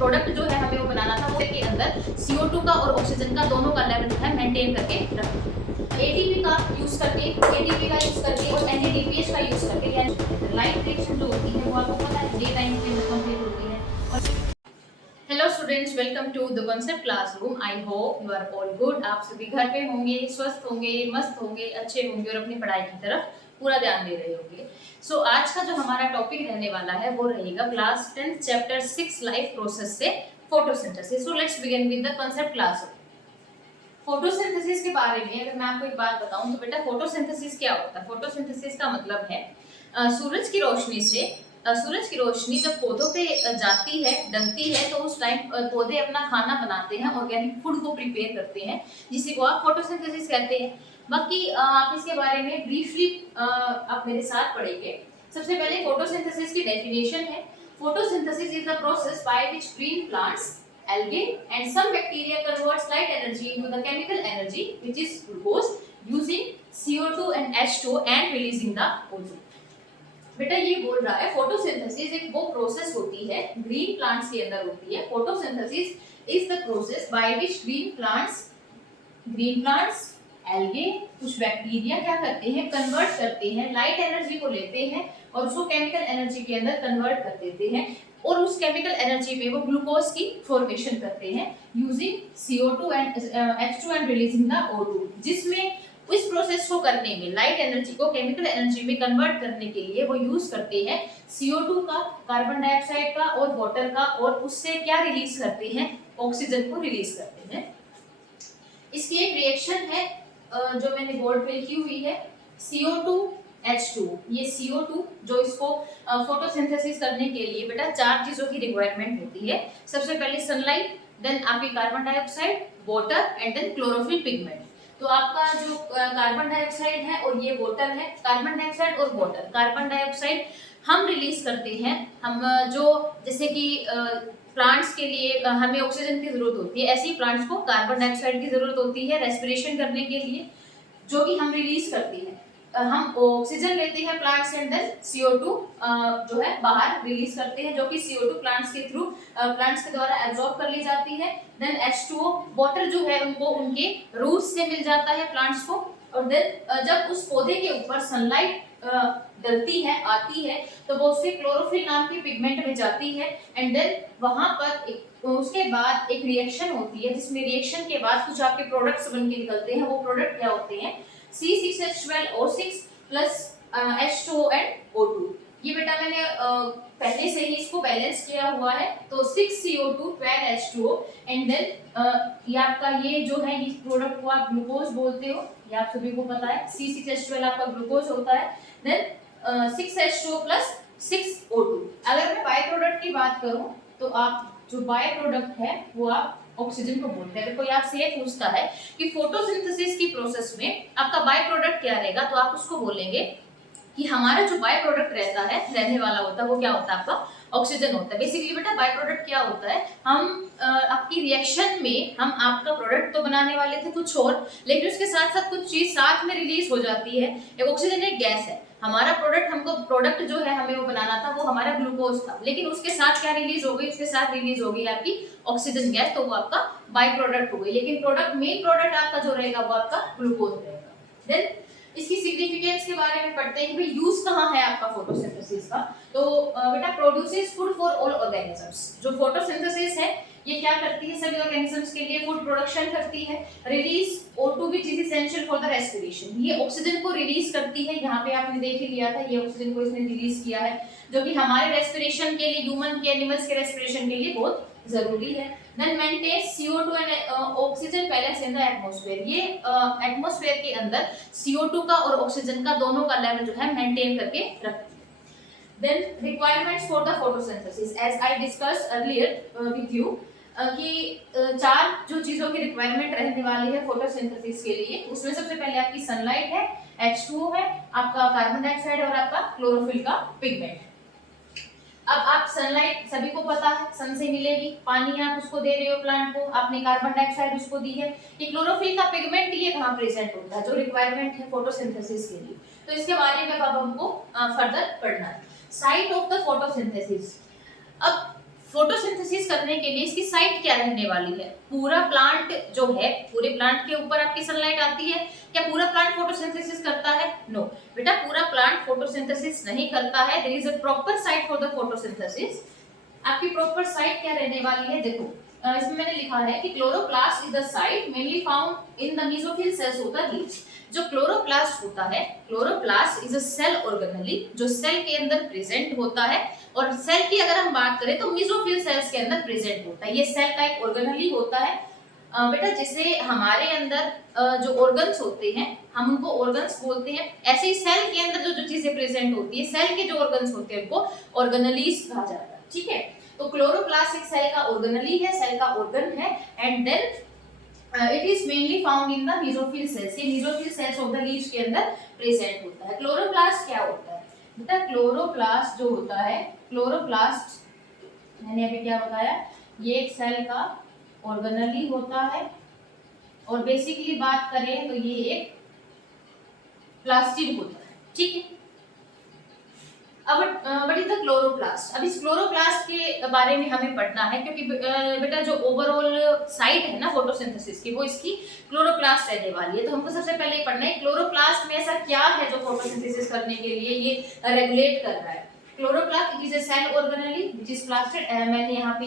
Product जो है हमें वो बनाना था, वो के अंदर CO2 का और ऑक्सीजन का दोनों का लेवल जो है मेंटेन करके रखना। एटीपी का यूज करके और NADPH का यूज करके, यानी लाइट रिएक्शन जो होती है वो आपको पता है डे टाइम के अंदर कंप्लीट होती है। Hello students, welcome to the concept classroom. I hope you are all good. आप सभी घर पे होंगे, स्वस्थ होंगे, मस्त होंगे, अच्छे होंगे और अपनी पढ़ाई की तरफ पूरा ध्यान दे रहे होंगे। सो आज का जो हमारा टॉपिक रहने वाला है वो रहेगा क्लास 10 चैप्टर 6 लाइफ प्रोसेस से photosynthesis. So let's begin with the concept classroom. Photosynthesis के बारे में अगर मैं आपको एक बात बताऊं तो बेटा, फोटोसिंथेसिस क्या होता है? फोटोसिंथेसिस का मतलब है सूरज की रोशनी जब पौधों पे जाती है, डलती है, तो उस टाइम पौधे अपना खाना बनाते हैं, ऑर्गेनिक फूड को प्रिपेयर करते हैं, जिसी को आप फोटोसिंथेसिस कहते हैं। बाकी आप इसके बारे में ब्रीफली आप मेरे साथ पढ़ेंगे। सबसे पहले फोटोसिंथेसिस की डेफिनेशन है। Photosynthesis is the process by which green plants, algae and some bacteria converts light energy into the chemical energy which is glucose using CO2 and H2O and releasing the ozone। बेटा ये बोल रहा है photosynthesis एक वो process होती है, green plants के अंदर होती है। Photosynthesis is the process by which green plants algae, कुछ बैक्टीरिया क्या करते हैं, कन्वर्ट करते हैं, लाइट एनर्जी को लेते हैं और उसको केमिकल एनर्जी के अंदर कन्वर्ट कर देते हैं, और उस केमिकल एनर्जी में वो ग्लूकोज की फॉर्मेशन करते हैं using CO2 and H2 and releasing the O2। जिसमें इस प्रोसेस को करने में, लाइट एनर्जी को केमिकल एनर्जी में कन्वर्ट करने के लिए वो यूज करते हैं CO2 का, कार्बन डाइऑक्साइड का और वाटर का, और उससे क्या रिलीज करते हैं, ऑक्सीजन को रिलीज करते हैं। इसकी एक रिएक्शन है जो मैंने बोर्ड पे लिखी हुई है, CO2 H2। ये CO2 जो इसको फोटोसिंथेसिस करने के लिए बेटा 4 चीजों की रिक्वायरमेंट होती है। सबसे पहले सनलाइट, देन आपकी carbon dioxide, water and then chlorophyll pigment. तो आपका जो कार्बन डाइऑक्साइड है और ये वाटर है, कार्बन डाइऑक्साइड और वाटर, कार्बन डाइऑक्साइड हम रिलीज करते हैं, हम जो जैसे कि प्लांट्स के लिए हमें ऑक्सीजन की जरूरत होती है, ऐसे ही प्लांट्स को कार्बन डाइऑक्साइड की जरूरत होती है रेस्पिरेशन करने के लिए, जो कि हम रिलीज करते हैं। हम ऑक्सीजन लेते हैं प्लांट्स से, अंदर CO2 जो है बाहर रिलीज करते हैं, जो कि CO2 प्लांट्स के थ्रू, प्लांट्स के द्वारा एब्जॉर्ब कर ली जाती है। देन H2O वाटर जो है उनको उनके रूट्स से मिल जाता है प्लांट्स को, और देन जब उस पौधे के ऊपर सनलाइट डलती है, आती है, तो वो उससे क्लोरोफिल नाम के पिगमेंट में जाती है, एंड देन वहां पर उसके बाद एक रिएक्शन होती है, जिसमें रिएक्शन के बाद कुछ आपके प्रोडक्ट्स बन के निकलते हैं। वो प्रोडक्ट क्या होते हैं, C6H12O6 plus H2O and O2। ये बेटा मैंने पहले से ही इसको बैलेंस किया हुआ है, तो 6CO2 12H2O एंड देन ये आपका ये जो है इस प्रोडक्ट को आप ग्लूकोज बोलते हो, ये आप सभी को पता है। C6H12 आपका ग्लूकोज होता है, देन 6H2O प्लस 6O2। अगर मैं बाय प्रोडक्ट की बात करूं तो आप जो बाय प्रोडक्ट है वो आप ऑक्सीजन को बोलते हैं। अगर कोई आपसे ये पूछता है कि फोटोसिंथेसिस की प्रोसेस में आपका बाय प्रोडक्ट क्या रहेगा, तो आप उसको बोलेंगे कि हमारा जो बाय प्रोडक्ट रहता है, रहने वाला होता है, वो क्या होता है, आपका ऑक्सीजन होता है। बेसिकली बेटा बाय प्रोडक्ट क्या होता है, हम आपकी रिएक्शन में हम आपका प्रोडक्ट तो बनाने वाले थे कुछ और, लेकिन उसके साथ साथ कुछ चीज साथ में रिलीज हो जाती है। एक ऑक्सीजन एक गैस है, हमारा प्रोडक्ट जो है हमें वो बनाना था, वो हमारा ग्लूकोज था, लेकिन उसके साथ क्या रिलीज हो गई, उसके साथ रिलीज हो गई आपकी ऑक्सीजन गैस, तो वो आपका बाय प्रोडक्ट हो गई। लेकिन मेन प्रोडक्ट आपका जो रहेगा वो आपका ग्लूकोज रहेगा। देन इसकी सिग्निफिकेंस के बारे में पढ़ते हैं कि भाई यूज कहाँ है आपका फोटोसिंथेसिस का। तो बेटा produces food for all organisms. जो फोटोसिंथेसिस है ये क्या करती है, सभी ऑर्गेनिजम्स के लिए फूड प्रोडक्शन करती है। Release O2 which is essential for the respiration. ये ऑक्सीजन को रिलीज करती है, यहाँ पे आपने देख ही लिया था, ये ऑक्सीजन को इसने रिलीज किया है, जो कि हमारे रेस्पिरेशन के लिए, ह्यूमन के, एनिमल्स के रेस्पिरेशन के लिए बहुत जरूरी है। Then maintain CO2 and oxygen balance in the atmosphere. ये एटमॉस्फेयर के अंदर CO2 का और ऑक्सीजन का दोनों का लेवल जो है मेंटेन करके रखती है। Then requirements for the photosynthesis, as I discussed earlier with you, कि 4 जो चीजों की रिक्वायरमेंट रहने वाली है फोटोसिंथेसिस के लिए। उसमें सबसे पहले आपकी सनलाइट है, H2O है, आपका कार्बन डाइऑक्साइड और आपका क्लोरोफिल का पिगमेंट। अब आप सनलाइट सभी को पता है, सन से मिलेगी, पानी आप उसको दे रहे हो प्लांट को, आपने कार्बन डाइऑक्साइड उसको दी है। ये क्लोरोफिल का पिगमेंट ये कहाँ प्रेजेंट होता है, जो रिक्वायरमेंट है फोटोसिंथेसिस के लिए, तो इसके बारे में अब हमको फर्दर पढ़ना है। Site of the photosynthesis. अब फोटोसिंथेसिस करने के लिए इसकी साइट क्या रहने वाली है? पूरा प्लांट जो है, पूरे प्लांट के ऊपर आपकी सनलाइट आती है, क्या पूरा प्लांट फोटोसिंथेसिस करता है? नो बेटा, पूरा प्लांट फोटोसिंथेसिस नहीं करता है। There is a proper site for the photosynthesis. आपकी प्रॉपर साइट क्या रहने वाली है? देखो इसमें मैंने लिखा है कि chloroplast is the site mainly found in the mesophyll cells of the leaves. जो क्लोरोप्लास्ट होता है, chloroplast is a cell organelle, जो सेल के अंदर प्रेजेंट होता है। और सेल की अगर हम बात करें तो मेसोफिल सेल्स के अंदर प्रेजेंट होता है। ये सेल का एक ऑर्गेनेली होता है। बेटा जैसे हमारे अंदर जो ऑर्गन्स होते हैं हम उनको ऑर्गन्स बोलते हैं, ऐसे ही सेल के अंदर जो जो चीजें प्रेजेंट होती है, सेल के जो ऑर्गन्स होते हैं उनको ऑर्गेनेलीज कहा जाता है। ठीक है, तो क्लोरोप्लास्ट एक सेल का ऑर्गेनेली है, सेल का ऑर्गन है। And then it is mainly found in the mesophyll cells. ये mesophyll cells of the leaves के अंदर प्रेजेंट होता है। क्लोरोप्लास्ट क्या होता है बेटा? क्लोरोप्लास्ट जो होता है, क्लोरोप्लास्ट मैंने अभी क्या बताया, ये एक सेल का ऑर्गेनेली होता है। और बेसिकली बात करें तो ये एक प्लास्टिड होता है। ठीक है, अब व्हाट इज द क्लोरोप्लास्ट? अब इस क्लोरोप्लास्ट के बारे में हमें पढ़ना है, क्योंकि बेटा जो ओवरऑल साइट है ना फोटोसिंथेसिस की, वो इसकी क्लोरोप्लास्ट रहने वाली है। तो हमको सबसे पहले ये पढ़ना है क्लोरोप्लास्ट में ऐसा क्या है जो फोटोसिंथेसिस करने के लिए ये रेगुलेट कर रहा है। Chloroplast it is a cell organelle which is plastid. मैंने यहाँ पे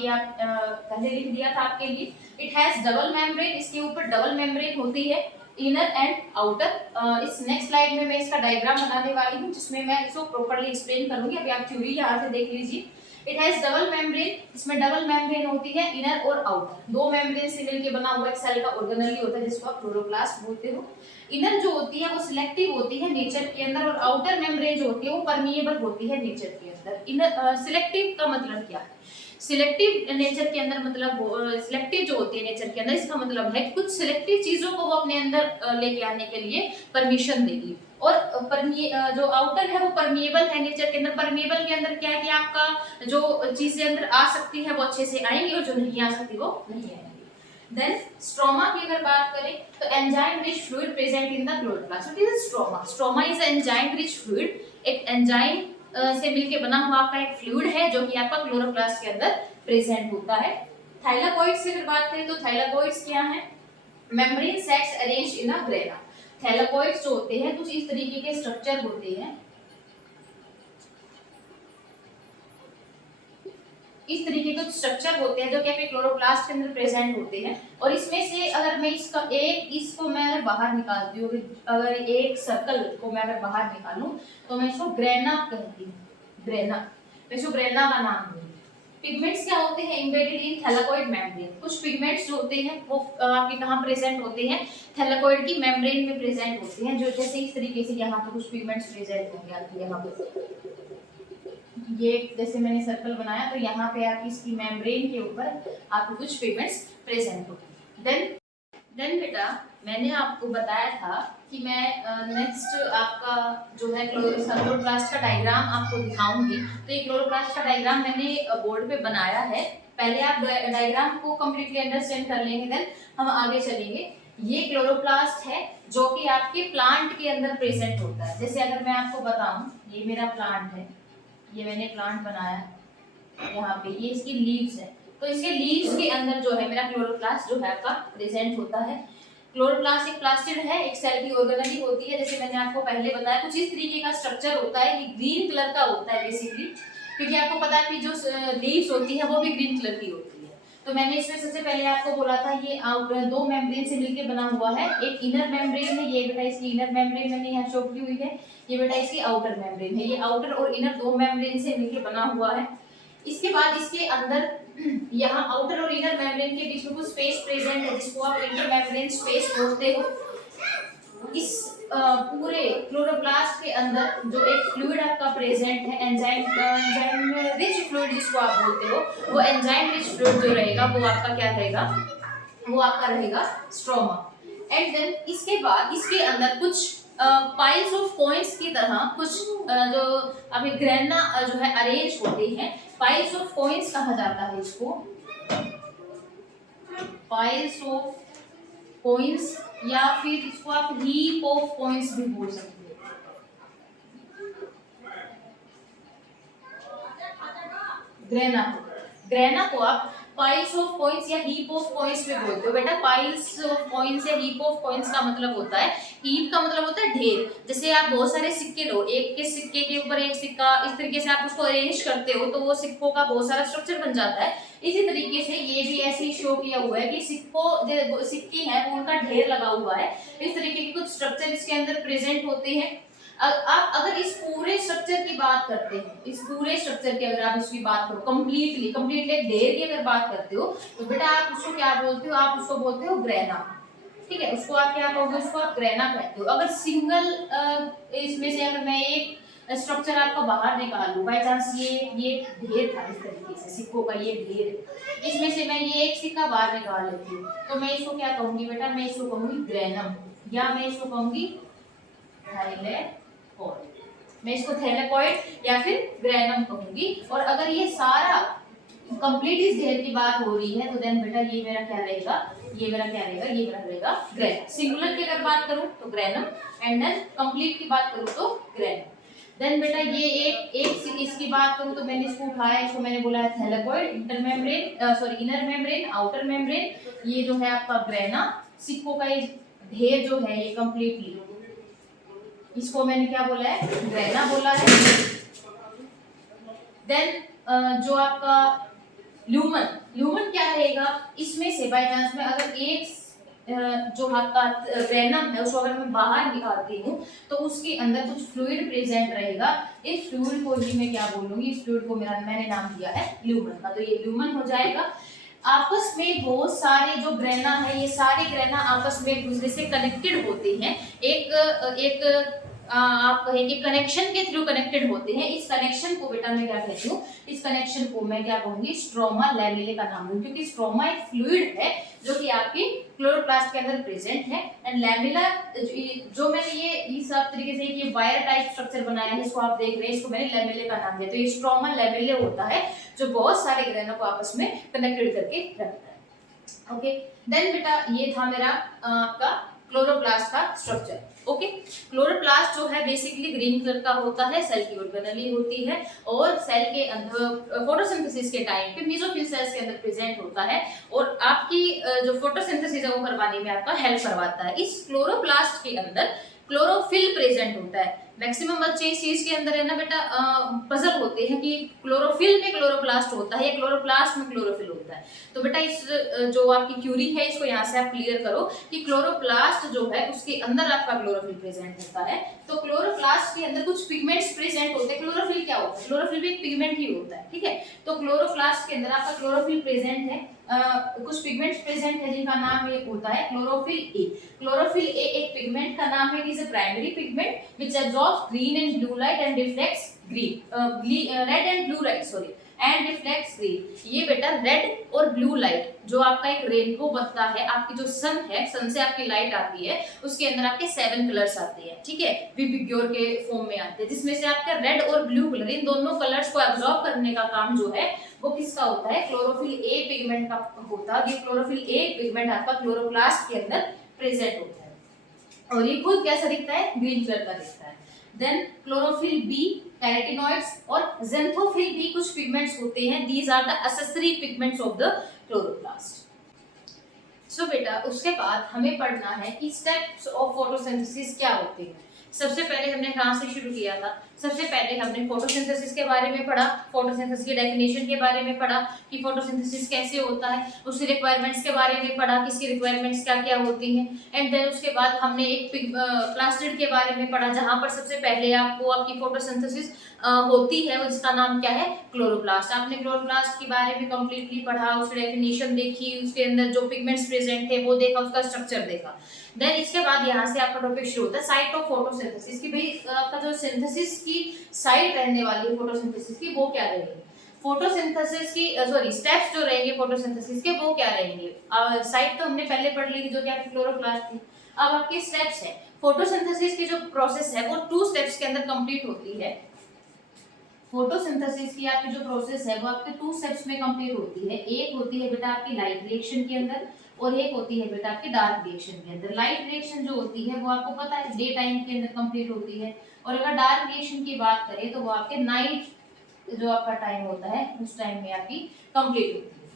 पहले लिख दिया था आपके लिए। इट हैज डबल मेम्ब्रेन, इसके ऊपर डबल मेम्ब्रेन होती है, इनर एंड आउटर। इस नेक्स्ट स्लाइड में मैं इसका डायग्राम बनाने वाली हूँ जिसमें मैं इसको प्रॉपर्ली एक्सप्लेन करूंगी। अभी आप थ्योरी यहाँ से देख लीजिए। इट हैज डबल मेम्ब्रेन, इसमें डबल मेम्ब्रेन होती है, इनर और आउटर। दो मेम्ब्रेन से मिलकर बना हुआ एक सेल का ऑर्गेनेली होता है जिसको आप क्लोरोप्लास्ट बोलते हो। इनर जो होती है वो सिलेक्टिव होती है नेचर के अंदर, और आउटर मेम्ब्रेन जो होती है वो परमिएबल होती है नेचर के अंदर। इनर सिलेक्टिव का मतलब क्या है? सिलेक्टिव नेचर के अंदर मतलब सिलेक्टिव जो होती है नेचर के अंदर, इसका मतलब है कुछ सिलेक्टिव चीजों को वो अपने अंदर लेके आने के लिए परमिशन देगी। और जो आउटर है वो परमिएबल है नेचर के अंदर। परमिएबल के अंदर क्या है कि आपका जो चीजें अंदर आ सकती है वो अच्छे से आएंगी, और जो नहीं आ सकती वो नहीं आएंगी। देन स्ट्रोमा की अगर बात करें तो enzyme rich fluid present in the chloroplast. What is stroma? Stroma is enzyme rich fluid, एक एंजाइम से मिलके बना हुआ आपका एक फ्लूइड है जो कि आपका क्लोरोप्लास्ट के अंदर प्रेजेंट होता है। थाइलाकोइड्स की अगर बात करें तो थाइलाकोइड्स क्या है? Membrane sacs arranged in a grana. Thylakoids जो होते हैं कुछ इस तरीके के स्ट्रक्चर होते हैं, इस तरीके के स्ट्रक्चर होते हैं जो कि आपके क्लोरोप्लास्ट के अंदर प्रेजेंट होते हैं। और इसमें से अगर मैं इसको मैं अगर बाहर निकालती हूँ, अगर एक सर्कल को मैं अगर बाहर निकालूं तो मैं इसको ग्रेना कहती हूँ। ग्रेना, मैं इसको ग्रेना का नाम दूंगी। पिगमेंट्स क्या होते हैं? Embedded in thylakoid membrane. कुछ पिगमेंट्स जो होते हैं वो आपके कहाँ प्रेजेंट होते हैं? थैलाकोइड की मेम्ब्रेन में प्रेजेंट होते हैं। जो जैसे इस तरीके से यहाँ पे कुछ पिगमेंट्स प्रेजेंट होंगे आपके यहाँ पे, ये जैसे मैंने सर्कल बनाया तो यहाँ पे आपकी इसकी मेम्ब्रेन के ऊपर आपको कुछ पिगमेंट्स प्रेजेंट होंगे। देन बेटा मैंने आपको बताया था कि मैं नेक्स्ट आपका जो है क्लोरोप्लास्ट का डायग्राम आपको दिखाऊंगी। तो ये क्लोरोप्लास्ट का डायग्राम मैंने बोर्ड पे बनाया है, पहले आप डायग्राम को कंप्लीटली अंडरस्टैंड कर लेंगे, देन हम आगे चलेंगे। ये क्लोरोप्लास्ट है जो कि आपके प्लांट के अंदर प्रेजेंट होता है। जैसे अगर मैं आपको बताऊं, ये मेरा प्लांट है, ये मैंने प्लांट बनाया यहाँ पे, ये इसकी लीव्स है, तो इसके लीव्स के अंदर जो है मेरा क्लोरोप्लास्ट जो है आपका प्रेजेंट होता है। क्लोरोप्लास्ट एक प्लास्टिड है, एक सेल की ऑर्गेनेली होती है। जैसे मैंने आपको पहले बताया कुछ इस तरीके का स्ट्रक्चर होता है, ये ग्रीन कलर का होता है बेसिकली, क्योंकि आपको पता है कि जो लीव्स होती है वो भी ग्रीन कलर की होती है। तो मैंने इसमें सबसे पहले आपको बोला था ये दो मेम्ब्रेन से मिलकर बना हुआ है। एक इनर मेम्ब्रेन है, ये बेटा इसकी इनर मेम्ब्रेन मैंने यहाँ शो की हुई है, ये बेटा इसकी आउटर मेम्ब्रेन है। ये आउटर और इनर दो मेम्ब्रेन से मिलकर बना हुआ है। इसके बाद इसके अंदर यहाँ आउटर और इनर मेम्ब्रेन के बीच में कुछ स्पेस प्रेजेंट है जिसको आप इंटर मेम्ब्रेन स्पेस बोलते हो। इस पूरे क्लोरोप्लास्ट के अंदर जो एक फ्लूइड आपका प्रेजेंट है, एंजाइम रिच फ्लूइड जिसको आप बोलते हो, वो एंजाइम रिच फ्लूइड जो रहेगा वो आपका क्या रहेगा? वो आपका रहेगा स्ट्रोमा। एंड देन इसके बाद इसके अंदर कुछ पाइल्स ऑफ कॉइन्स की तरह कुछ जो अभी ग्रेना जो है अरेंज होते हैं। पाइल्स ऑफ कॉइन्स कहा जाता है इसको, पाइल्स ऑफ कॉइन्स, या फिर इसको आप हीप ऑफ कॉइन्स भी बोल सकते हो। ग्रेना ग्रेना को आप पाइल्स ऑफ कॉइन्स या हीप ऑफ कॉइन्स में बोलते हो बेटा। पाइल्स ऑफ कॉइन्स या हीप ऑफ कॉइन्स का मतलब होता है, हीप का मतलब होता है ढेर। जैसे आप बहुत सारे सिक्के लो, एक के सिक्के के ऊपर एक सिक्का, इस तरीके से आप उसको अरेंज करते हो तो वो सिक्कों का बहुत सारा स्ट्रक्चर बन जाता है। इसी तरीके से ये भी ऐसे ही शो किया हुआ है कि सिक्के हैं वो उनका ढेर लगा हुआ है। इस तरीके के कुछ स्ट्रक्चर इसके अंदर प्रेजेंट होते हैं। आप अगर इस पूरे स्ट्रक्चर की बात करते हैं, इस पूरे स्ट्रक्चर की अगर आप इसकी बात करो कंप्लीटली ढेर की अगर बात करते हो तो बेटा आप उसको क्या बोलते हो, आप उसको बोलते हो ग्रेना। ठीक है, उसको आप क्या कहोगे, उसको आप ग्रेना कहते हो। अगर सिंगल इसमें से अगर मैं एक स्ट्रक्चर आपका बाहर निकाल लूं, बाय चांस ये ढेर था इस तरीके से सिक्कों का, ये ढेर, इसमें से मैं ये एक सिक्का बाहर निकाल लेती हूँ तो मैं इसको क्या कहूंगी बेटा, मैं इसको कहूंगी ग्रेनम, या मैं इसको कहूंगी थाइलैंड, मैं इसको थैलेकॉइड या फिर ग्रेनम कहूंगी। और अगर ये सारा कंप्लीट इस ढेर की बात हो रही है तो देन बेटा ये मेरा क्या रहेगा, ये मेरा क्या रहेगा, ये मेरा रहेगा ग्रेनम। सिंगुलर की अगर बात करूं तो ग्रेनम, एंड देन कंप्लीट की बात करूं तो ग्रेनम। देन बेटा ये एक इसकी बात करूं तो मैंने इसको उठाया, इसको मैंने बोला है thylakoid, inner membrane, outer membrane, ये जो है आपका ग्रेना, सिक्कों का ये ढेर जो है ये कंप्लीटली, इसको मैंने क्या बोला है, ग्रेना बोला है। देन जो आपका ल्यूमन क्या रहेगा, इसमें से बाय चांस में अगर एक जो आपका ग्रेनम है उसको अगर मैं बाहर निकालती हूँ तो उसके अंदर कुछ फ्लूइड प्रेजेंट रहेगा। इस फ्लूइड को ही मैं क्या बोलूंगी, इस फ्लूइड को मैंने नाम दिया है ल्यूमन का, तो ये ल्यूमन हो जाएगा। आपस में बहुत सारे जो ग्रेना है, ये सारे ग्रेना आपस में एक दूसरे से कनेक्टेड होते हैं, एक आप कहेंगे कनेक्शन के थ्रू कनेक्टेड होते हैं। इस कनेक्शन को बेटा मैं क्या कहती हूँ, इस कनेक्शन को मैं क्या कहूंगी, स्ट्रोमा लैमेले का नाम दूंगी, क्योंकि स्ट्रोमा एक फ्लूइड है जो कि आपकी क्लोरोप्लास्ट के अंदर प्रेजेंट है, एंड लैमेला जो मैंने ये इस तरीके से ये वायर टाइप स्ट्रक्चर बनाया है, इसको आप देख रहे हैं, इसको मैंने लैमेले का नाम दिया। तो ये स्ट्रोमा लैमेले होता है जो बहुत सारे ग्रेनों को आपस में कनेक्टेड करके रखता है। ओके, देन बेटा ये था मेरा आपका क्लोरोप्लास्ट का स्ट्रक्चर। ओके, क्लोरोप्लास्ट जो है बेसिकली ग्रीन कलर का होता है, सेल की ऑर्गेनेली होती है और सेल के अंदर फोटोसिंथेसिस के टाइम पे मेसोफिल सेल्स के अंदर प्रेजेंट होता है और आपकी जो फोटोसिंथेसिस है वो करवाने में आपका हेल्प करवाता है। इस क्लोरोप्लास्ट के अंदर क्लोरोफिल प्रेजेंट होता है। मैक्सिमम बच्चे इस चीज के अंदर है ना बेटा पजल होते हैं कि क्लोरोफिल में क्लोरोप्लास्ट होता है या क्लोरोप्लास्ट में क्लोरोफिल होता है। तो बेटा इस जो आपकी क्यूरी है इसको यहाँ से आप क्लियर करो कि क्लोरोप्लास्ट जो है उसके अंदर आपका क्लोरोफिल प्रेजेंट होता है। तो क्लोरोप्लास्ट के अंदर कुछ पिगमेंट्स प्रेजेंट होते हैं। क्लोरोफिल क्या होता है, क्लोरोफिल भी एक पिगमेंट ही होता है, ठीक है। तो क्लोरोप्लास्ट के अंदर आपका क्लोरोफिल प्रेजेंट है, कुछ पिगमेंट्स प्रेजेंट है जिनका नाम ये होता है क्लोरोफिल ए। क्लोरोफिल ए एक पिगमेंट का नाम है, it is a primary pigment which absorbs green and blue light and reflects red and blue light and reflects green. ये बेटा रेड और ब्लू लाइट जो आपका एक रेनबो बनता है, आपकी जो सन है, सन से आपकी लाइट आती है, उसके अंदर आपके 7 कलर्स आते हैं, ठीक है, विबिग्योर के फॉर्म में आते हैं, जिसमें से आपका रेड और ब्लू कलर इन दोनों कलर्स को एब्जॉर्ब करने का काम जो है वो किसका होता है, क्लोरोफिल ए पिगमेंट का होता है। ये क्लोरोफिल ए पिगमेंट आपका क्लोरोप्लास्ट के अंदर प्रेजेंट होता है और ये खुद कैसा दिखता है, ग्रीन कलर का दिखता है। देन क्लोरोफिल बी, कैरोटीनॉइड्स और ज़ैंथोफिल भी कुछ पिगमेंट्स होते हैं। These are the accessory pigments of the chloroplast. So बेटा उसके बाद हमें पढ़ना है कि स्टेप्स ऑफ फोटोसिंथेसिस क्या होते हैं। सबसे पहले हमने कहाँ से शुरू किया था, सबसे पहले हमने फोटोसिंथेसिस के बारे में पढ़ा, फोटोसिंथेसिस की डेफिनेशन के बारे में पढ़ा कि फोटोसिंथेसिस कैसे होता है, उसकी रिक्वायरमेंट्स के बारे में पढ़ा, किसकी रिक्वायरमेंट्स क्या क्या होती हैं, एंड देन उसके बाद हमने एक प्लास्टिड के बारे में पढ़ा जहाँ पर सबसे पहले आपको आपकी फोटोसिंथेसिस होती है और जिसका नाम क्या है, क्लोरोप्लास्ट। आपने क्लोरोप्लास्ट के बारे में कंप्लीटली पढ़ा, उसकी डेफिनेशन देखी, उसके अंदर जो पिगमेंट्स प्रेजेंट थे वो देखा, उसका स्ट्रक्चर देखा। देन इसके बाद यहाँ से आपका टॉपिक शुरू होता है साइट ऑफ फोटोसिंथेसिस की। भाई आपका जो सिंथेसिस की साइट रहने वाली है फोटोसिंथेसिस की वो क्या रहेगी, फोटोसिंथेसिस की स्टेप्स जो रहेंगे फोटोसिंथेसिस के वो क्या रहेंगे। साइट तो हमने पहले पढ़ ली थी जो कि आपकी क्लोरोप्लास्ट थी। अब आपके स्टेप्स है, फोटोसिंथेसिस की जो प्रोसेस है वो 2 स्टेप्स के अंदर कंप्लीट होती है। फोटोसिंथेसिस की आपकी जो प्रोसेस है वो आपके 2 स्टेप्स में कंप्लीट होती है। एक होती है बेटा आपकी लाइट रिएक्शन के अंदर और एक होती है बेटा आपके डार्क रिएक्शन के अंदर। लाइट रिएक्शन जो होती है वो आपको पता है डे टाइम के अंदर कंप्लीट होती है और अगर डार्क रिएक्शन की बात करें तो वो आपके नाइट जो आपका टाइम होता है उस टाइम में आपकी कंप्लीट होती है।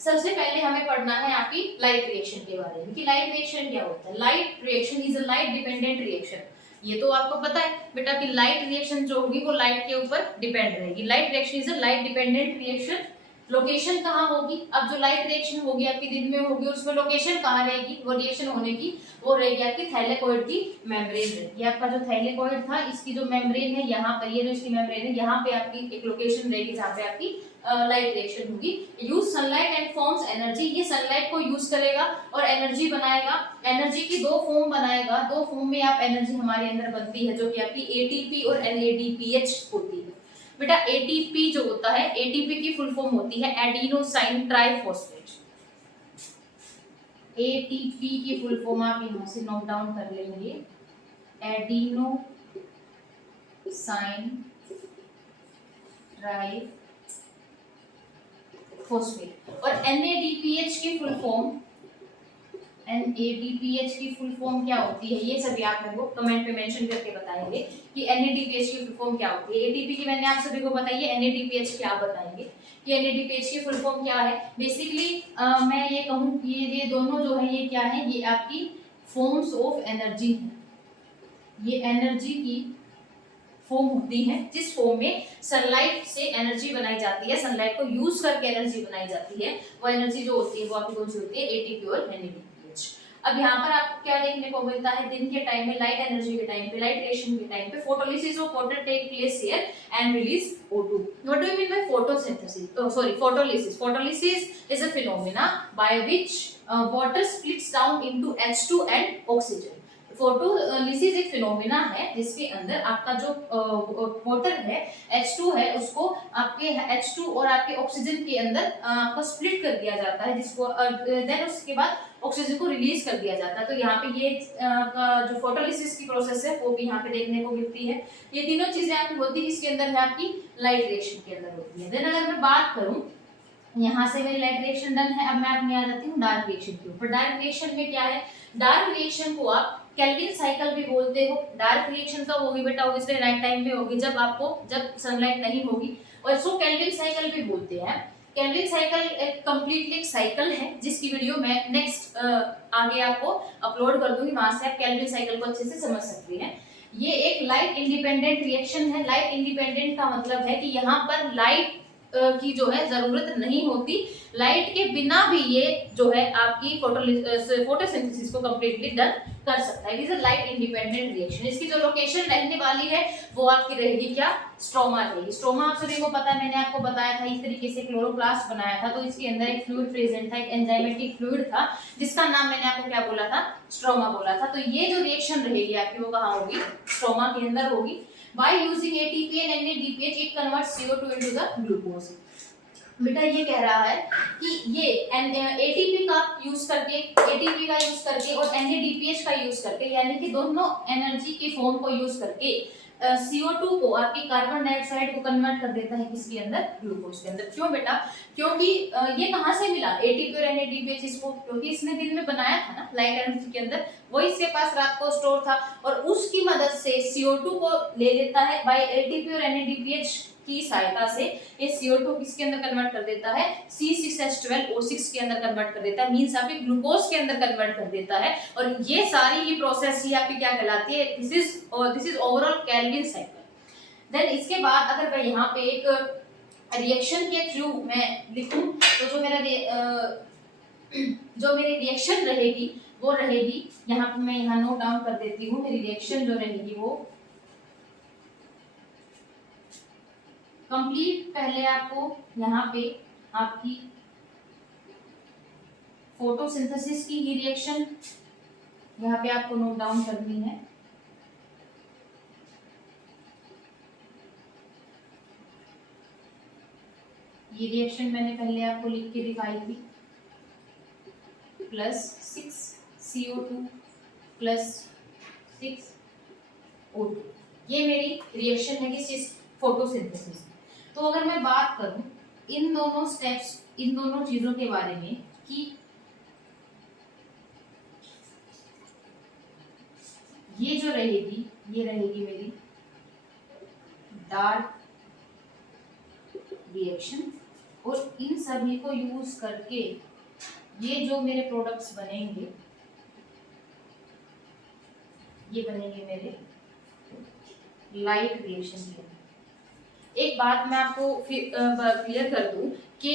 सबसे पहले हमें पढ़ना है आपकी लाइट रिएक्शन के बारे में कि लाइट रिएक्शन क्या होता है। Light reaction is a light dependent reaction. ये तो आपको पता है बेटा कि लाइट रिएक्शन जो होगी वो लाइट के ऊपर डिपेंड रहेगी। Light reaction is a light dependent reaction. Location कहाँ होगी? अब जो लाइट रिएक्शन होगी आपकी दिन में होगी, उसमें लोकेशन कहाँ रहेगी वो रिएक्शन होने की? वो रहेगी आपकी थैलेकॉइड की मेम्ब्रेन रहेगी। आपका जो थैलेकॉइड था इसकी जो मेम्ब्रेन है यहाँ पर, ये जो इसकी मेम्ब्रेन है यहाँ पे आपकी एक लोकेशन रहेगी जहाँ पे आपकी लाइट रिएक्शन होगी। Use sunlight and forms energy. ये सनलाइट को यूज करेगा और एनर्जी बनाएगा। एनर्जी की दो फॉर्म बनाएगा। दो फॉर्म में आप एनर्जी हमारे अंदर बनती है जो कि आपकी एटीपी और एनएडीपीएच होती है। बेटा एटीपी जो होता है, एटीपी की फुल फॉर्म होती है एडिनोसाइन ट्राइफॉस्फेट। एटीपी की फुल फॉर्म आप यहां से नोट डाउन कर लेंगे, एडिनोसाइन ट्राइफॉस्फेट। और एनएडीपीएच की फुल फॉर्म, NADPH की फुल फॉर्म क्या होती है? ये सभी आप मेरे को कमेंट में मेंशन करके बताएंगे कि NADPH की फुल फॉर्म क्या होती है। ATP की मैंने आप सभी को बताई है, NADPH की आप बताएंगे कि NADPH की फुल फॉर्म क्या है। बेसिकली मैं ये कहूँ कि ये दोनों जो है ये क्या है, ये आपकी फॉर्म्स ऑफ एनर्जी है। ये एनर्जी की फॉर्म होती है जिस फॉर्म में सनलाइट से एनर्जी बनाई जाती है, सनलाइट को यूज करके एनर्जी बनाई जाती है। वो एनर्जी जो होती है वो आपकी कौन सी होती है? एटीपी और NADPH। अब यहाँ पर आपको क्या देखने को मिलता है? दिन के टाइम में, लाइट एनर्जी के टाइम पे, लाइट रेडिएशन के टाइम पे photolysis of water take place here and release O2। What do you mean by photosynthesis? Sorry, photolysis. Photolysis is a phenomena by which water splits down into H2 and oxygen. Photolysis एक phenomena है जिसके अंदर आपका जो water है H2 है उसको आपके H2 और आपके ऑक्सीजन के अंदर आपका स्प्लिट कर दिया जाता है, जिसको देन उसके बाद ऑक्सीजन को रिलीज कर दिया जाता है। तो यहाँ पे ये जो फोटोलिसिस की प्रोसेस है वो भी यहाँ पे देखने को मिलती है। ये तीनों चीजें आपकी होती है किसके अंदर है? आपकी लाइट रिएक्शन के अंदर होती है। देन अगर मैं बात करूं, यहाँ से मेरी लाइट रिएक्शन डन है, अब मैं अपनी आ जाती हूँ डार्क रिएक्शन के ऊपर। डार्क रिएक्शन में क्या है? डार्क रिएक्शन को आप केल्विन साइकिल भी बोलते हो। डार्क रिएक्शन कब होगी बेटा? ऑब्वियसली नाइट टाइम में होगी, जब सनलाइट नहीं होगी, और इसको केल्विन साइकिल भी बोलते हैं। केल्विन साइकिल एक कंप्लीटली एक साइकिल है जिसकी वीडियो मैं नेक्स्ट आगे आपको अपलोड कर दूंगी, वहां से आप केल्विन साइकिल को अच्छे से समझ सकते हैं। ये एक लाइट इंडिपेंडेंट रिएक्शन है। लाइट इंडिपेंडेंट का मतलब है कि यहाँ पर लाइट की जो है जरूरत नहीं होती। लाइट के बिना भी ये जो है आपकी फोटोसिंथेसिस को कंप्लीटली डन कर सकता है। It is a light independent reaction. इसकी जो लोकेशन रहने वाली है वो आपकी रहेगी क्या? स्ट्रोमा रहेगी। स्ट्रोमा आप सभी को पता है, मैंने आपको बताया था इस तरीके से क्लोरोप्लास्ट बनाया था, तो इसके अंदर एक फ्लूइड प्रेजेंट था, एक एंजाइमेटिक फ्लूइड था जिसका नाम मैंने आपको क्या बोला था? स्ट्रोमा बोला था। तो ये जो रिएक्शन रहेगी आपकी वो कहाँ होगी? स्ट्रोमा के अंदर होगी। By using ATP and NADPH, it converts CO2 into the glucose। बेटा ये कह रहा है कि ये ATP का यूज करके और NADPH का यूज करके, यानी कि दोनों एनर्जी की फॉर्म को यूज करके CO2 को, आपकी कार्बन डाइऑक्साइड को कन्वर्ट कर देता है किसके अंदर? ग्लूकोज के अंदर। क्यों बेटा? क्योंकि ये कहाँ से मिला ATP और NADPH इसको? क्योंकि इसने दिन में बनाया था ना लाइट एनर्जी के अंदर, वो इसके पास रात को स्टोर था और उसकी मदद से CO2 को ले लेता है। बाय ATP और NADPH की सहायता से ये CO2 किसके अंदर कन्वर्ट कर देता है? C6H12O6 के अंदर कन्वर्ट कर देता है, मींस आपके ग्लूकोज के अंदर कन्वर्ट कर देता है। और ये सारी ही प्रोसेस ही आपकी क्या कहलाती है? This is overall Calvin cycle. Then इसके बाद अगर मैं यहाँ पे एक रिएक्शन के थ्रू मैं लिखूं तो जो मेरी रिएक्शन रहेगी वो रहेगी, यहाँ पे मैं यहाँ नोट डाउन कर देती हूँ। मेरी रिएक्शन जो रहेगी वो कंप्लीट, पहले आपको यहाँ पे आपकी फोटोसिंथेसिस की ही रिएक्शन यहाँ पे आपको नोट डाउन करनी है। ये रिएक्शन मैंने पहले आपको लिख के दिखाई थी, +6 CO2 +6 O2। ये मेरी रिएक्शन है किस चीज? फोटोसिंथेसिस। तो अगर मैं बात करूं इन दोनों स्टेप्स, इन दोनों चीजों के बारे में कि ये जो रहेगी, ये रहेगी मेरी डार्क रिएक्शन, और इन सभी को यूज करके ये जो मेरे प्रोडक्ट्स बनेंगे, ये बनेंगे मेरे लाइट रिएक्शन के। एक बात मैं आपको क्लियर कर दूं कि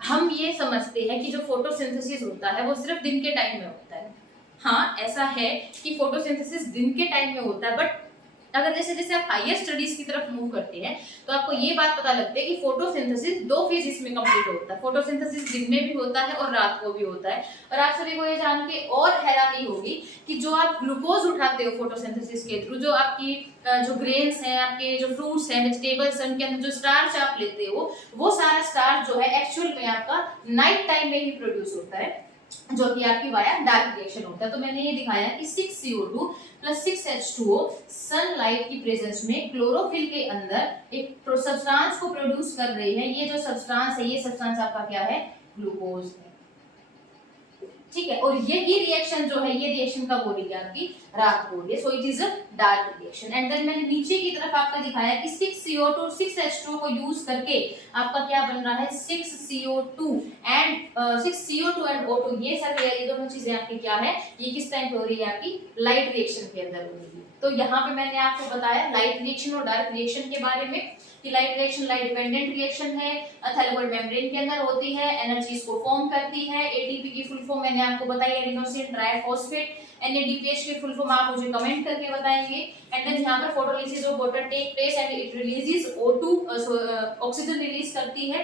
हम ये समझते हैं कि जो फोटोसिंथेसिस होता है वो सिर्फ दिन के टाइम में होता है। हाँ, ऐसा है कि फोटोसिंथेसिस दिन के टाइम में होता है, बट अगर जैसे जैसे आप हायर स्टडीज की तरफ मूव करते हैं तो आपको ये बात पता लगती है कि फोटोसिंथेसिस 2 फेज इसमें कंप्लीट होता है। फोटोसिंथेसिस दिन में भी होता है और रात को भी होता है। और आप सभी को ये जान के और हैरानी होगी कि जो आप ग्लूकोज उठाते हो फोटोसिंथेसिस के थ्रू, जो आपकी जो ग्रेन्स हैं, आपके जो फ्रूट्स हैं, वेजिटेबल्स हैं, उनके अंदर जो स्टार्च आप लेते हो, वो सारा स्टार्च जो है एक्चुअल में आपका नाइट टाइम में ही प्रोड्यूस होता है, जो कि आपकी वाया डार्क रिएक्शन होता है। तो मैंने ये दिखाया कि 6CO2 प्लस 6H2O सनलाइट की प्रेजेंस में क्लोरोफिल के अंदर एक सब्सटेंस को प्रोड्यूस कर रही है। ये जो सब्सटेंस है, ये सब्सटेंस आपका क्या है? ग्लूकोज है, ठीक है। और ये रिएक्शन जो है, ये रिएक्शन कब हो रही है? आपकी रात को हो रही है। So it is a dark reaction. And then मैंने नीचे की तरफ आपको दिखाया कि 6CO2 और 6H2O को यूज करके आपका क्या बन रहा है? 6CO2 and O2। ये सब ये दोनों चीजें आपकी क्या है? ये किस टाइम पे हो रही है? आपकी लाइट रिएक्शन के अंदर हो रही है। तो यहाँ पे मैंने आपको बताया लाइट रिएक्शन और डार्क रिएक्शन के बारे में कि light reaction light dependent reaction है, थैलेमोइड मेम्ब्रेन के अंदर होती है, एनर्जीज को फॉर्म करती है। एटीपी की फुल फॉर्म मैंने आपको बताई, एडिनोसिन ट्राइफॉस्फेट। NADPH की फुल फॉर्म आप मुझे कमेंट करके बताएंगे। एंड देन यहाँ पर photolysis of water take place and it releases O2, oxygen release करती है।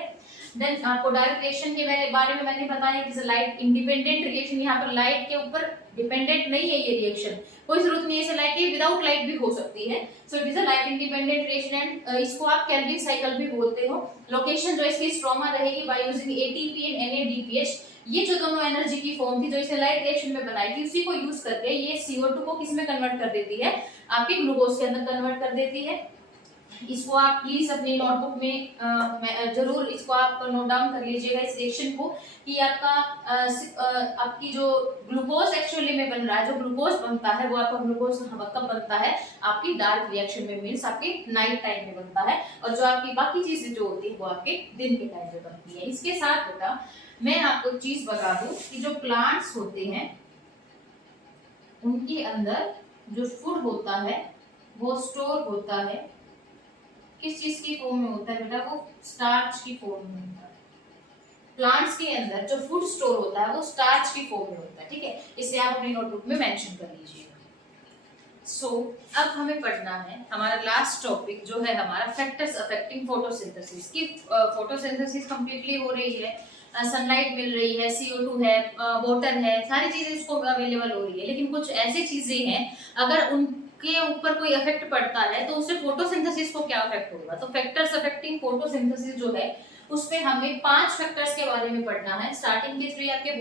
देन आपको डायरेक्ट रिएक्शन के बारे में मैंने बताया कि लाइट इंडिपेंडेंट रिएक्शन, यहाँ पर लाइट के ऊपर डिपेंडेंट नहीं है ये रिएक्शन, कोई जरूरत नहीं है इसे लाइट की, विदाउट लाइट भी हो सकती है। So it is a light independent reaction and इसको आप कैल्विन साइकिल भी बोलते हो। लोकेशन जो इसकी स्ट्रोमा रहेगी by using ATP and NADPH। ये जो दोनों एनर्जी की फॉर्म थी जो इसे लाइट रिएक्शन में बनाई थी, उसी को यूज करके ये CO2 को किस में कन्वर्ट कर देती है? आपके ग्लूकोज के अंदर कन्वर्ट कर देती है। इसको आप प्लीज अपनी नोटबुक में जरूर इसको आप नोट डाउन कर लीजिएगा इस रिएक्शन को, कि आपकी जो ग्लूकोज एक्चुअली में बन रहा है, जो ग्लूकोज बनता है वो आपका ग्लूकोज कब बनता है? आपकी डार्क रिएक्शन में, मींस आपके नाइट टाइम में बनता है। और जो आपकी बाकी चीजें जो होती है वो आपके दिन के टाइम में बनती है। इसके साथ बेटा मैं आपको एक चीज बता दूं कि जो प्लांट्स होते हैं उनके अंदर जो फूड होता है वो स्टोर होता है किस चीज की फॉर्म में होता है बेटा? वो स्टार्च की फॉर्म में होता है। प्लांट्स के अंदर जो फूड स्टोर होता है वो स्टार्च की फॉर्म में होता है, ठीक है। इसे आप अपनी नोटबुक में मेंशन कर लीजिएगा। सो अब हमें पढ़ना है हमारा लास्ट टॉपिक जो है हमारा फैक्टर्स अफेक्टिंग फोटोसिंथेसिस। की फोटोसिंथेसिस कंप्लीटली हो रही है, सनलाइट मिल रही है, CO2 है, वाटर है, सारी चीजें इसको अवेलेबल हो रही है, लेकिन कुछ ऐसी चीजें हैं अगर उनके ऊपर कोई इफेक्ट पड़ता है तो उससे फोटोसिंथेसिस को क्या इफेक्ट होगा? तो फैक्टर्स अफेक्टिंग फोटोसिंथेसिस जो है उसमें हमें 5 फैक्टर्स के बारे में पढ़ना है। स्टार्टिंग के 3 आपके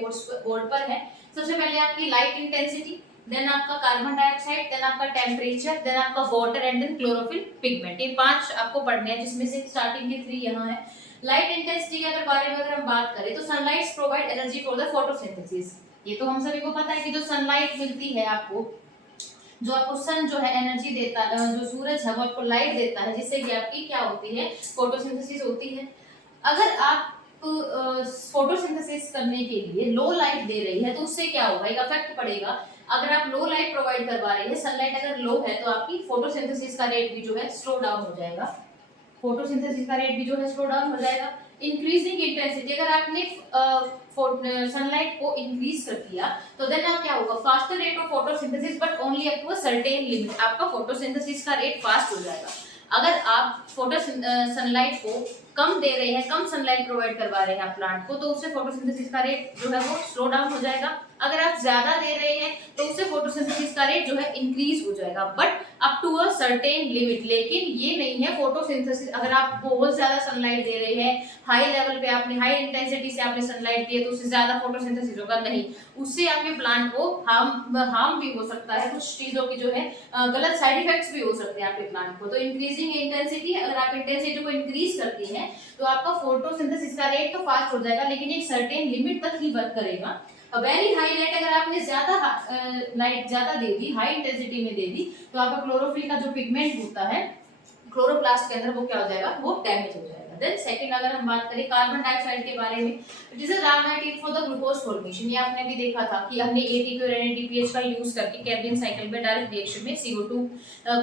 बोर्ड पर है। सबसे पहले आपकी लाइट इंटेंसिटी, देन आपका कार्बन डाइऑक्साइड, देन आपका टेम्परेचर, देन आपका water and then chlorophyll pigment. ये 5 आपको पढ़ने हैं, जिसमें से स्टार्टिंग के 3 यहाँ है। लाइट इंटेंसिटी के बारे में अगर हम बात करें तो sunlight provide energy for the photosynthesis. ये तो हम सभी को पता है कि जो सनलाइट मिलती है आपको, जो आपको सन जो है एनर्जी देता है, जो सूरज है वो आपको लाइट देता है, जिससे कि आपकी क्या होती है? फोटोसिंथेसिस होती है। अगर आप फोटोसिंथेसिस करने के लिए लो लाइट दे रही है तो उससे क्या होगा? एक इफेक्ट पड़ेगा। अगर आप लो लाइट प्रोवाइड करवा रही है, सनलाइट अगर लो है, तो आपकी फोटोसिंथेसिस का रेट भी जो है स्लो डाउन हो जाएगा। फोटोसिंथेसिस का रेट भी जो है स्लो डाउन हो जाएगा। इंक्रीजिंग इंटेंसिटी, अगर आपने सनलाइट को इंक्रीज कर दिया तो देन आप क्या होगा? Faster rate of photosynthesis but only up to a certain limit. आपका फोटोसिंथेसिस का रेट फास्ट हो जाएगा। अगर आप सनलाइट को कम दे रहे हैं, कम सनलाइट प्रोवाइड करवा रहे हैं आप प्लांट को, तो उससे फोटोसिंथेसिस का रेट जो है वो स्लो डाउन हो जाएगा। अगर आप ज्यादा दे रहे हैं तो उससे फोटोसिंथेसिस का रेट जो है इंक्रीज हो जाएगा, but up to a certain limit. लेकिन ये नहीं है फोटोसिंथेसिस, अगर आप बहुत ज्यादा सनलाइट दे रहे हैं, हाई लेवल पे आपने हाई इंटेंसिटी से आपने सनलाइट दी है, तो उससे ज्यादा फोटोसिंथेसिस होगा नहीं, उससे आपके प्लांट को हार्म भी हो सकता है। कुछ चीजों की जो है गलत साइड इफेक्ट्स भी हो सकते हैं आपके प्लांट को। तो इंक्रीजिंग इंटेंसिटी, अगर आप इंटेंसिटी को इंक्रीज करती हैं तो आपका फोटोसिंथेसिस का रेट तो फास्ट हो जाएगा, लेकिन एक सर्टेन लिमिट तक ही वर्क करेगा। वेरी हाई लाइट, अगर आपने ज्यादा लाइट ज्यादा दे दी, हाई इंटेंसिटी में दे दी, तो आपका क्लोरोफिल का जो पिगमेंट होता है क्लोरोप्लास्ट के अंदर, वो क्या हो जाएगा? वो डैमेज हो जाएगा, देन सेकंड अगर हम बात करें कार्बन डाइऑक्साइड के बारे में, it is a raw material for the glucose formation. ये आपने भी देखा था कि हमने एटीपी और एनएडीपीएच का यूज करके कैल्विन साइकिल में डायरेक्ट रिएक्शन में CO2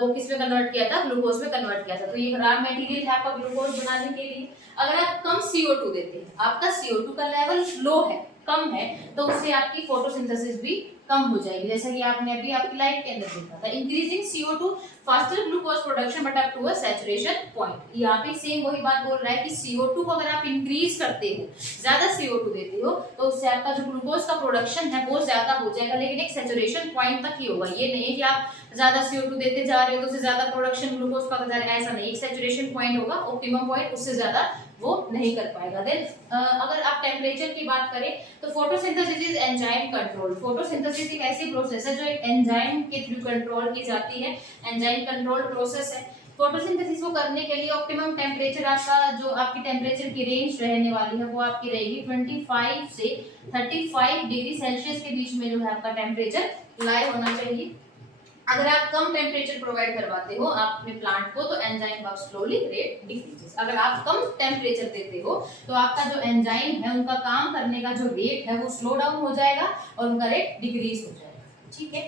को किस में कन्वर्ट किया था, ग्लूकोज में कन्वर्ट किया था। तो ये रॉ मटेरियल है आपका ग्लूकोज बनाने के लिए। अगर आप कम CO2 देते हैं, आपका CO2 का लेवल लो है, कम है, तो उससे आपकी फोटोसिंथेसिस भी कम हो जाएगी, जैसा कि आपने अभी आपकी लाइट के अंदर देखा था। Increasing CO2 faster glucose production but up to a saturation point. यहाँ पे सेम वही बात बोल रहा है कि CO2 को अगर आप इंक्रीज करते हो, ज्यादा CO2 देते हो, तो उससे आपका जो ग्लूकोज का प्रोडक्शन है वो ज्यादा हो जाएगा, लेकिन एक सैचुरेशन पॉइंट तक ही होगा। ये नहीं है कि आप ज्यादा CO2 देते जा रहे हो तो उससे ज्यादा प्रोडक्शन ग्लूकोज का हो जा रहा है, ऐसा नहीं। एक सैचुरेशन पॉइंट होगा, ऑप्टिमम पॉइंट, उससे ज्यादा वो नहीं कर पाएगा। देन अगर आप टेम्परेचर की बात करें तो photosynthesis is enzyme control. Photosynthesis एक ऐसी प्रोसेस है जो एक एंजाइम के थ्रू कंट्रोल की जाती है, एंजाइम कंट्रोल प्रोसेस है। फोटोसिंथेसिस को करने के लिए ऑप्टिमम टेम्परेचर आपका, जो आपकी टेम्परेचर की रेंज रहने वाली है वो आपकी रहेगी 25 से 35 डिग्री सेल्सियस के बीच में जो है आपका टेम्परेचर लाई होना चाहिए। अगर आप कम टेम्परेचर प्रोवाइड करवाते हो आप अपने प्लांट को, तो enzyme work slowly, rate decreases. अगर आप कम टेम्परेचर देते हो तो आपका जो एंजाइम है उनका काम करने का जो रेट है वो स्लो डाउन हो जाएगा और उनका रेट डिक्रीज हो जाएगा। ठीक है,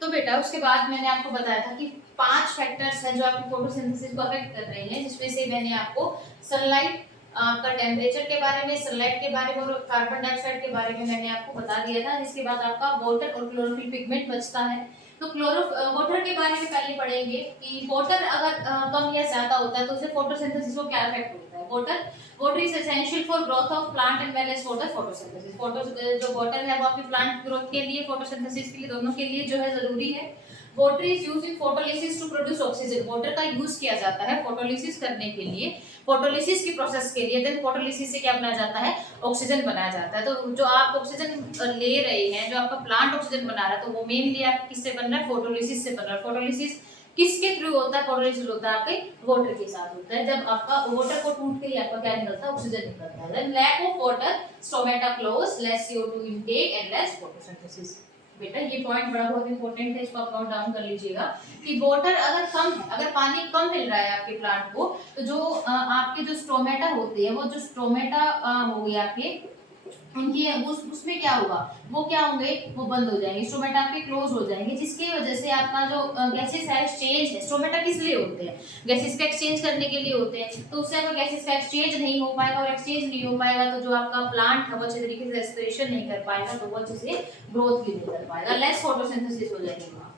तो बेटा उसके बाद मैंने आपको बताया था कि 5 फैक्टर्स हैं जो आपकी फोटोसिंथेसिस को अफेक्ट कर रहे हैं, जिसमें से मैंने आपको सनलाइट, आपका टेम्परेचर के बारे में, सनलाइट के बारे में और कार्बन डाइऑक्साइड के बारे में मैंने आपको बता दिया था। जिसके बाद आपका वाटर और क्लोरोफिल पिगमेंट बचता है। तो वाटर के बारे में पहले पढ़ेंगे कि वाटर अगर कम या ज्यादा होता है तो उससे फोटोसिंथेसिस को क्या इफेक्ट होता है। Water is essential for growth of plant and well as for the photosynthesis. जो वाटर है वो आपकी प्लांट ग्रोथ के लिए, फोटोसिंथेसिस के लिए, दोनों के लिए जो है जरूरी है। Water is used in photolysis to produce oxygen. Water का यूज किया जाता है फोटोलिसिस करने के लिए, फोटोलिसिस की प्रोसेस के लिए। देन फोटोलिसिस से क्या बनाया जाता है, ऑक्सीजन बनाया जाता है। तो जो आप ऑक्सीजन ले रहे हैं, जो आपका प्लांट ऑक्सीजन बना रहा है, तो वो मेनली आप किससे बन रहा है, फोटोलिसिस से बन रहा है। फोटोलिसिस किसके थ्रू होता है, फोटोलिसिस होता है आपके वाटर के साथ होता है। जब आपका वाटर को टूट के ही आपका क्या निकलता है, ऑक्सीजन निकलता है। Then lack of water, stomata close, less CO2 intake and less photosynthesis. बेटा ये पॉइंट बड़ा बहुत इंपॉर्टेंट है, इसको आप नोट डाउन कर लीजिएगा कि वाटर अगर कम है, अगर पानी कम मिल रहा है आपके प्लांट को, तो जो आपके जो स्टोमेटा होते हैं, वो जो स्टोमेटा हो गए आपके, उनकी उसमें क्या होगा, वो क्या होंगे, वो बंद हो जाएंगे, स्टोमेटा आपके क्लोज हो जाएंगे, जिसकी वजह से आपका जो गैसेस का एक्सचेंज है, स्टोमेटा किस लिए होते हैं, गैसेस का एक्सचेंज करने के लिए होते हैं। तो उससे अगर गैसेस का एक्सचेंज नहीं हो पाएगा, और एक्सचेंज नहीं हो पाएगा तो जो आपका प्लांट है वो अच्छे तरीके से रेस्पिरेशन नहीं कर पाएगा, तो वो अच्छे से ग्रोथ भी नहीं कर पाएगा, लेस फोटोसिंथेसिस हो जाएगी वहां पर।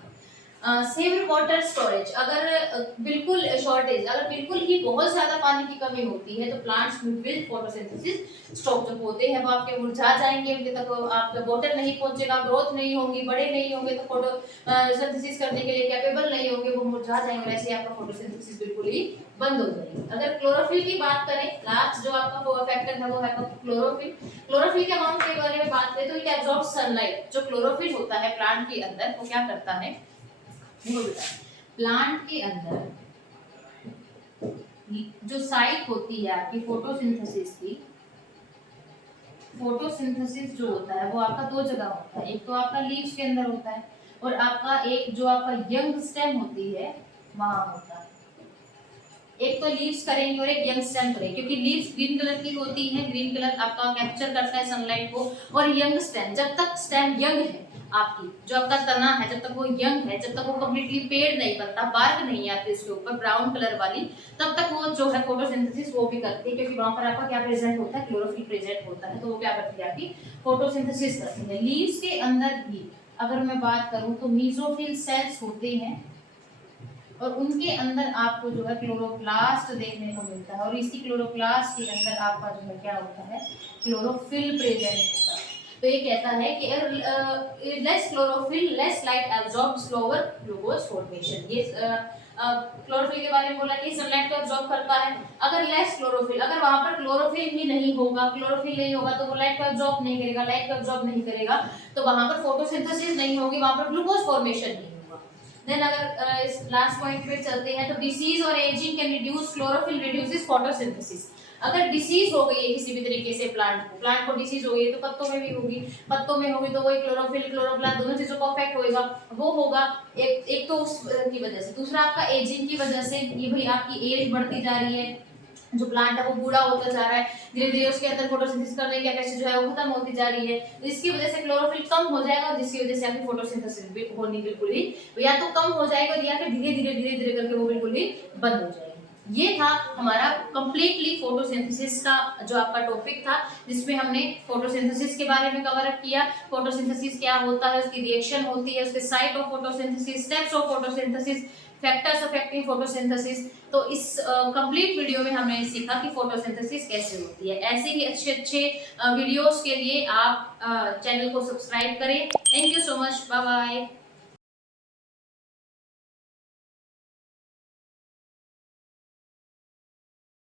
सेव वाटर स्टोरेज, अगर बिल्कुल शॉर्टेज, अगर बिल्कुल ही बहुत ज्यादा पानी की कमी होती है तो प्लांट्स विद फोटोसिंथेसिस स्टॉप जो होते हैं वो आपके मुरझा जाएंगे, उनके तक आपका वाटर नहीं पहुंचेगा, ग्रोथ नहीं होगी, बड़े नहीं होंगे, तो फोटोसिंथेसिस करने के लिए कैपेबल नहीं होंगे, वो मुरझा जाएंगे, वैसे आपका फोटोसिंथेसिस बिल्कुल ही बंद हो जाएगी। अगर क्लोरोफिल की बात करें, लास्ट जो आपका फैक्टर है वो है क्लोरोफिल। क्लोरोफिल के अमाउंट के बारे में बात करें तो इट एब्जॉर्ब्स सनलाइट। जो क्लोरोफिल होता है प्लांट के अंदर, वो क्या करता है, देखो बेटा, प्लांट के अंदर जो साइट होती है आपकी फोटोसिंथेसिस की, फोटोसिंथेसिस जो होता है वो आपका 2 जगह होता है। एक तो आपका लीव्स के अंदर होता है, और आपका एक जो आपका यंग स्टेम होती है वहां होता है। एक तो लीव्स करेंगे और एक यंग स्टेम करेंगे, क्योंकि लीव्स ग्रीन कलर की होती है, ग्रीन कलर आपका कैप्चर करता है सनलाइट को। और यंग स्टेम, जब तक स्टेम यंग है आपकी, जो आपका तना है, जब तक वो यंग है, जब तक वो कम्प्लीटली पेड़ नहीं बनता, बार्क नहीं आती उसके ऊपर ब्राउन कलर वाली, तब तक वो जो है फोटोसिंथेसिस वो भी करती है, क्योंकि वहां पर आपका क्या प्रेजेंट होता है, क्लोरोफिल प्रेजेंट होता है, तो वो क्या करती है, आपकी फोटोसिंथेसिस करती है। लीव्स के अंदर भी अगर मैं बात करूं तो मीसोफिल सेल्स होते हैं, और उनके अंदर आपको जो है क्लोरोप्लास्ट देखने को मिलता है, और इसी क्लोरोप्लास्ट के अंदर आपका जो है क्या होता है, क्लोरोफिल प्रेजेंट होता है। तो ये कहता है कि less chlorophyll, less light absorb, slower glucose formation. ये क्लोरोफिल के बारे में बोला कि सनलाइट को एब्जॉर्ब करता है। अगर लेस क्लोरोफिल, अगर वहां पर क्लोरोफिल ही नहीं होगा, क्लोरोफिल नहीं होगा तो वो लाइट को एब्जॉर्ब नहीं करेगा, लाइट को एब्जॉर्ब नहीं करेगा तो वहां पर फोटोसिंथेसिस नहीं होगी, वहां पर ग्लूकोज फॉर्मेशन नहीं होगा। देन अगर इस लास्ट पॉइंट पे चलते हैं तो डिसीज और ageing can reduce chlorophyll, reduces photosynthesis. अगर डिसीज हो गई है किसी भी तरीके से प्लांट को डिसीज हो गई है, तो पत्तों में भी होगी, पत्तों में होगी तो वही क्लोरोफिल, क्लोरोप्लास्ट दोनों चीजों को अफेक्ट होगा, वो होगा। एक तो उस की वजह से, दूसरा आपका एजिंग की वजह से, ये भाई आपकी एज बढ़ती जा रही है, जो प्लांट है वो बूढ़ा होता जा रहा है, धीरे धीरे उसके अंदर फोटोसिंथेसिस करने की कैपेसिटी जो है वो खत्म होती जा रही है। तो इसकी वजह से क्लोरोफिल कम हो जाएगा और जिसकी वजह से आपकी फोटोसिंथेसिस भी होनी बिल्कुल ही या तो कम हो जाएगा या फिर धीरे धीरे करके वो बिल्कुल ही बंद हो जाएगी। ये था हमारा कंप्लीटली फोटोसिंथेसिस का जो आपका टॉपिक था, जिसमें हमने फोटोसिंथेसिस के बारे में कवर अप किया। फोटोसिंथेसिस क्या होता है, उसकी रिएक्शन होती है, उसके site of photosynthesis, steps of photosynthesis, factors affecting photosynthesis. तो इस कंप्लीट वीडियो में हमने सीखा कि फोटोसिंथेसिस कैसे होती है। ऐसे ही अच्छे अच्छे वीडियोस के लिए आप चैनल को सब्सक्राइब करें। Thank you so much, bye bye.